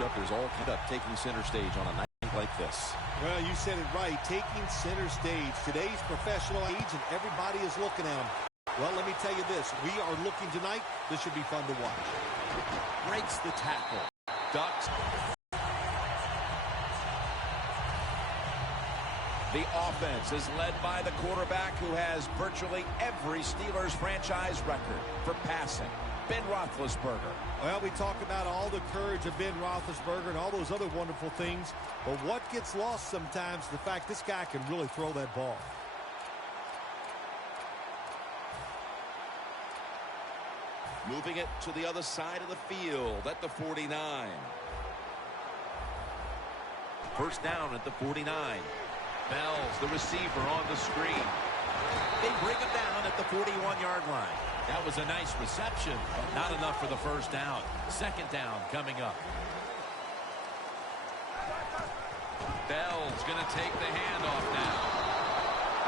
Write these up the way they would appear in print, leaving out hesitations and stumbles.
matchup. There's all kind of taking center stage on a night like this. Well, you said it right. Taking center stage. Today's professional age, and everybody is looking at them. Well, let me tell you this. We are looking tonight. This should be fun to watch. Breaks the tackle. Ducks. The offense is led by the quarterback who has virtually every Steelers franchise record for passing, Ben Roethlisberger. Well, we talk about all the courage of Ben Roethlisberger and all those other wonderful things, but what gets lost sometimes is the fact this guy can really throw that ball. Moving it to the other side of the field at the 49. First down at the 49. Bell's the receiver on the screen. They bring him down at the 41-yard line. That was a nice reception, but not enough for the first down. Second down coming up. Bell's going to take the handoff now.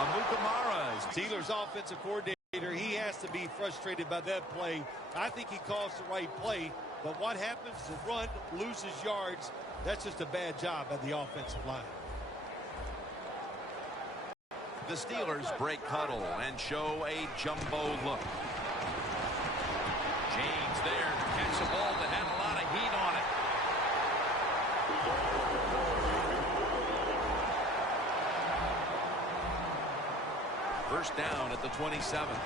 Amukamara, Steelers offensive coordinator, he has to be frustrated by that play. I think he calls the right play, but what happens is the run loses yards. That's just a bad job by the offensive line. The Steelers break huddle and show a jumbo look. James there to catch the ball that had a lot of heat on it. First down at the 27.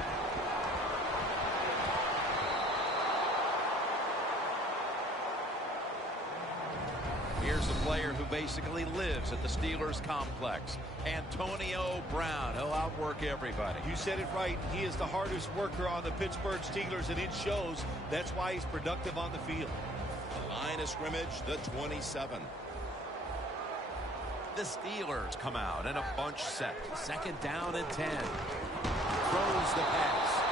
Here's a player who basically lives at the Steelers complex. Antonio Brown. He'll outwork everybody. You said it right. He is the hardest worker on the Pittsburgh Steelers, and it shows. That's why he's productive on the field. The line of scrimmage, the 27. The Steelers come out in a bunch set. Second down and 10. Throws the pass.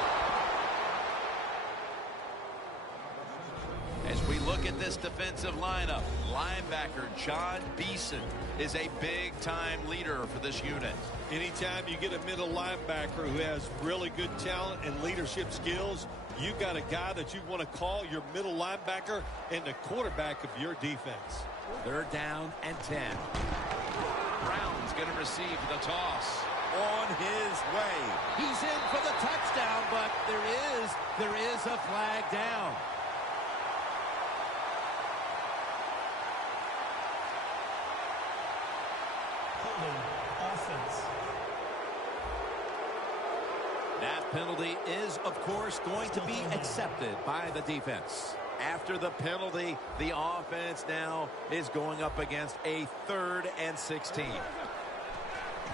As we look at this defensive lineup, linebacker John Beeson is a big-time leader for this unit. Anytime you get a middle linebacker who has really good talent and leadership skills, you got a guy that you want to call your middle linebacker and the quarterback of your defense. Third down and 10. Brown's going to receive the toss. On his way. He's in for the touchdown, but there is a flag down. Offense. That penalty is, of course, going to be accepted by the defense. After the penalty, the offense now is going up against a 3rd and 16.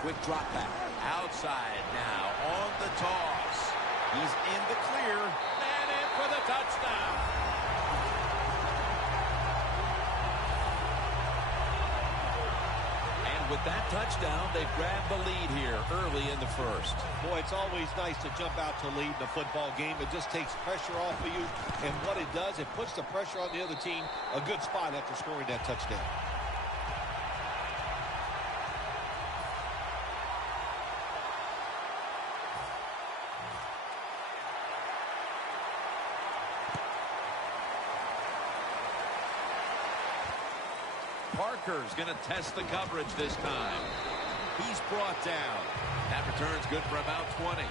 Quick drop back. Outside now on the toss. He's in the clear. And in for the touchdown. With that touchdown, they've grabbed the lead here early in the first. Boy, it's always nice to jump out to lead in a football game. It just takes pressure off of you, and what it does, it puts the pressure on the other team. A good spot after scoring that touchdown. Parker's going to test the coverage this time. He's brought down. That return's good for about 20.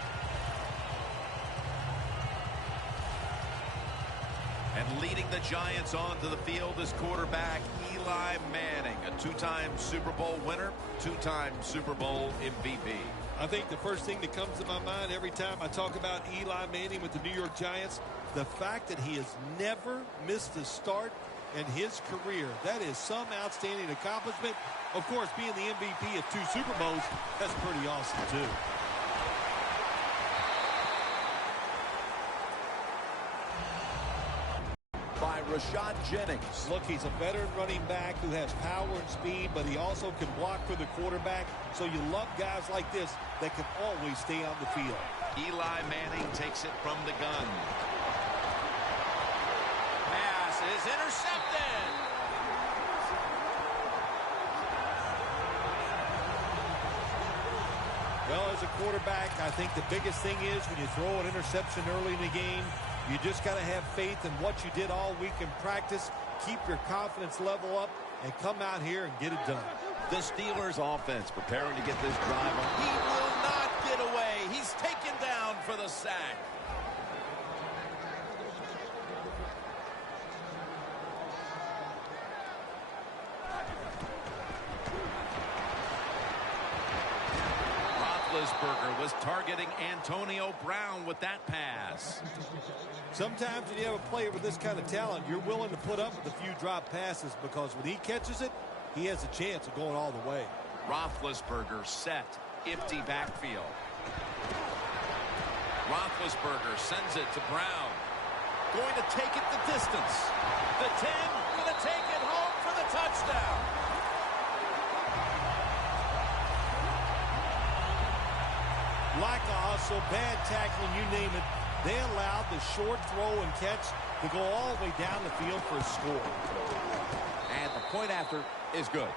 And leading the Giants onto the field is quarterback Eli Manning, a 2-time Super Bowl winner, 2-time Super Bowl MVP. I think the first thing that comes to my mind every time I talk about Eli Manning with the New York Giants, the fact that he has never missed a start in his career. That is some outstanding accomplishment. Of course, being the MVP of 2 Super Bowls, that's pretty awesome, too. By Rashad Jennings. Look, he's a veteran running back who has power and speed, but he also can block for the quarterback. So you love guys like this that can always stay on the field. Eli Manning takes it from the gun. Is intercepted. Well, as a quarterback, I think the biggest thing is when you throw an interception early in the game, you just got to have faith in what you did all week in practice keep your confidence level up and come out here and get it done. The Steelers offense preparing to get this drive on. He will not get away. He's taken down for the sack. Roethlisberger was targeting Antonio Brown with that pass. Sometimes when you have a player with this kind of talent, you're willing to put up with a few drop passes because when he catches it, he has a chance of going all the way. Roethlisberger set. Empty backfield. Roethlisberger sends it to Brown. Going to take it the distance. The 10, going to take it home for the touchdown. Like a hustle, bad tackling, you name it. They allowed the short throw and catch to go all the way down the field for a score. And the point after is good.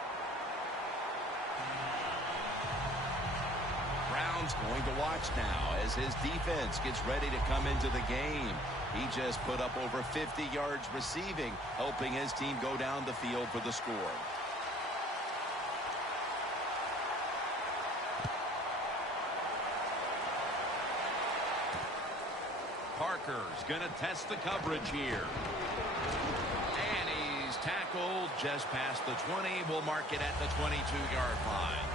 Brown's going to watch now as his defense gets ready to come into the game. He just put up over 50 yards receiving, helping his team go down the field for the score. Parker's going to test the coverage here. And he's tackled just past the 20. We'll mark it at the 22-yard line.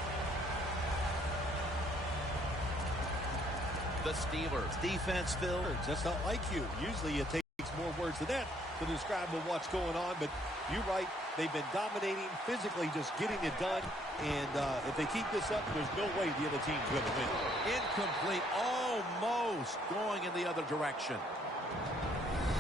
The Steelers defense, Phil. Just not like you. Usually it takes more words than that to describe what's going on, but you're right. They've been dominating, physically just getting it done, and if they keep this up, there's no way the other team's going to win. Incomplete, almost going in the other direction.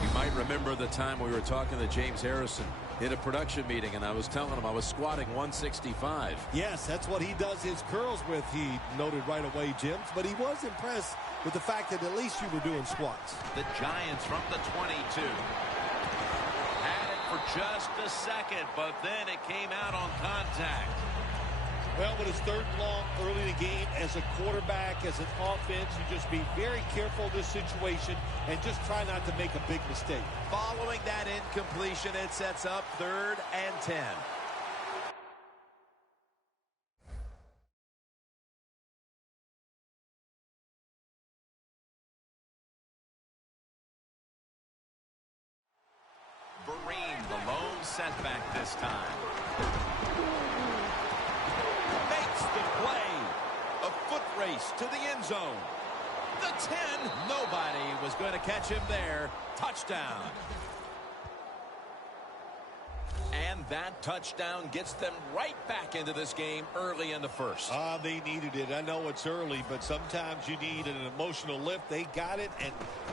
You might remember the time we were talking to James Harrison in a production meeting, and I was telling him I was squatting 165. Yes, that's what he does his curls with, he noted right away, Jim, but he was impressed with the fact that at least you were doing squats. The Giants from the 22. For just a second, but then it came out on contact. Well, when it's third and long early in the game, as a quarterback, as an offense, you just be very careful in this situation and just try not to make a big mistake. Following that incompletion, it sets up 3rd and 10. The lone setback this time. Makes the play. A foot race to the end zone. The 10. Nobody was going to catch him there. Touchdown. And that touchdown gets them right back into this game early in the first. They needed it. I know it's early, but sometimes you need an emotional lift. They got it,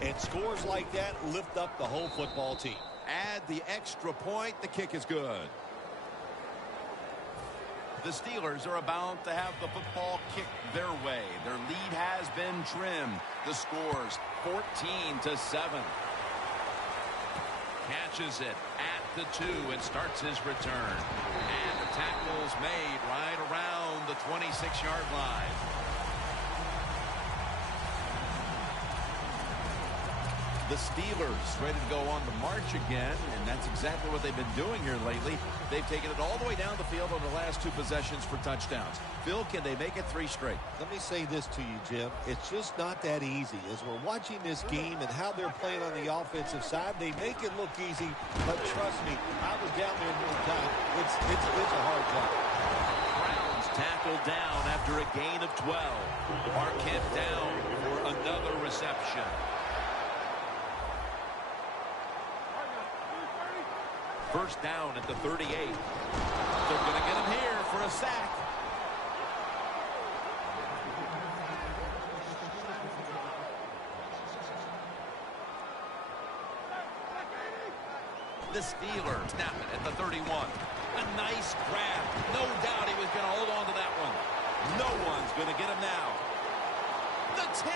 and scores like that lift up the whole football team. Add the extra point. The kick is good. The Steelers are about to have the football kicked their way. Their lead has been trimmed. The score's 14-7. Catches it at the 2 and starts his return. And the tackle's made right around the 26-yard line. The Steelers ready to go on the march again, and that's exactly what they've been doing here lately. They've taken it all the way down the field on the last 2 possessions for touchdowns. Phil, can they make it 3 straight? Let me say this to you, Jim. It's just not that easy. As we're watching this game and how they're playing on the offensive side, they make it look easy, but trust me, I was down there one time. It's a hard job. Browns tackled down after a gain of 12. Marquette down for another reception. First down at the 38. They're going to get him here for a sack. The Steelers snap it at the 31. A nice grab. No doubt he was going to hold on to that one. No one's going to get him now. The 10.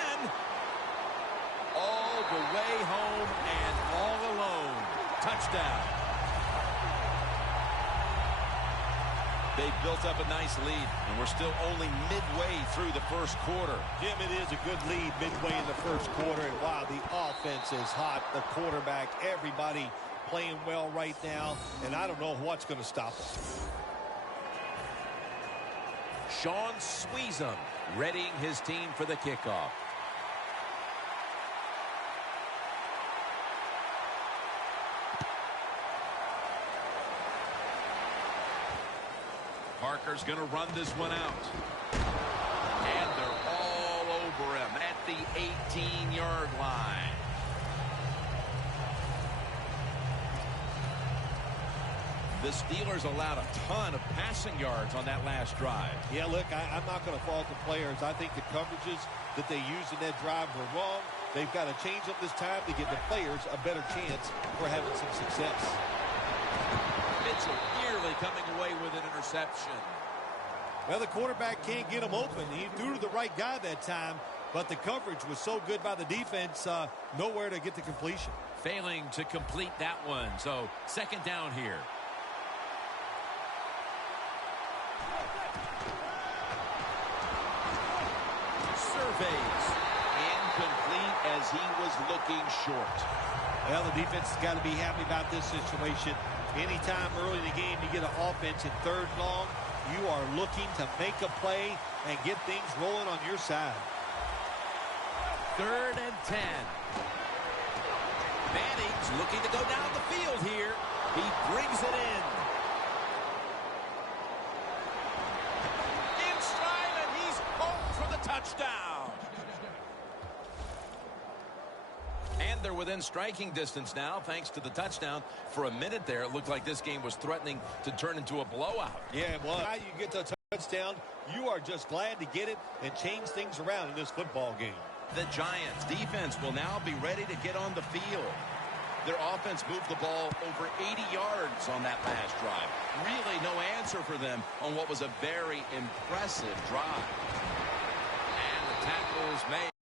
All the way home and all alone. Touchdown. They've built up a nice lead, and we're still only midway through the first quarter. Jim, it is a good lead midway in the first quarter, and wow, the offense is hot. The quarterback, everybody playing well right now, and I don't know what's going to stop them. Sean Sweezum readying his team for the kickoff. Parker's going to run this one out. And they're all over him at the 18-yard line. The Steelers allowed a ton of passing yards on that last drive. Yeah, look, I'm not going to fault the players. I think the coverages that they used in that drive were wrong. They've got to change up this time to give the players a better chance for having some success. Mitchell nearly coming away with an interception. Well, the quarterback can't get him open. He threw to the right guy that time, but the coverage was so good by the defense, nowhere to get the completion. Failing to complete that one, so second down here. Surveys. Incomplete as he was looking short. Well, the defense has got to be happy about this situation. Anytime early in the game you get an offense in third and long, you are looking to make a play and get things rolling on your side. 3rd and 10. Manning's looking to go down the field here. He brings it in. In stride, and he's home for the touchdown. And they're within striking distance now, thanks to the touchdown. For a minute there, it looked like this game was threatening to turn into a blowout. Yeah, well, how you get the touchdown, you are just glad to get it and change things around in this football game. The Giants' defense will now be ready to get on the field. Their offense moved the ball over 80 yards on that last drive. Really no answer for them on what was a very impressive drive. And the tackles made.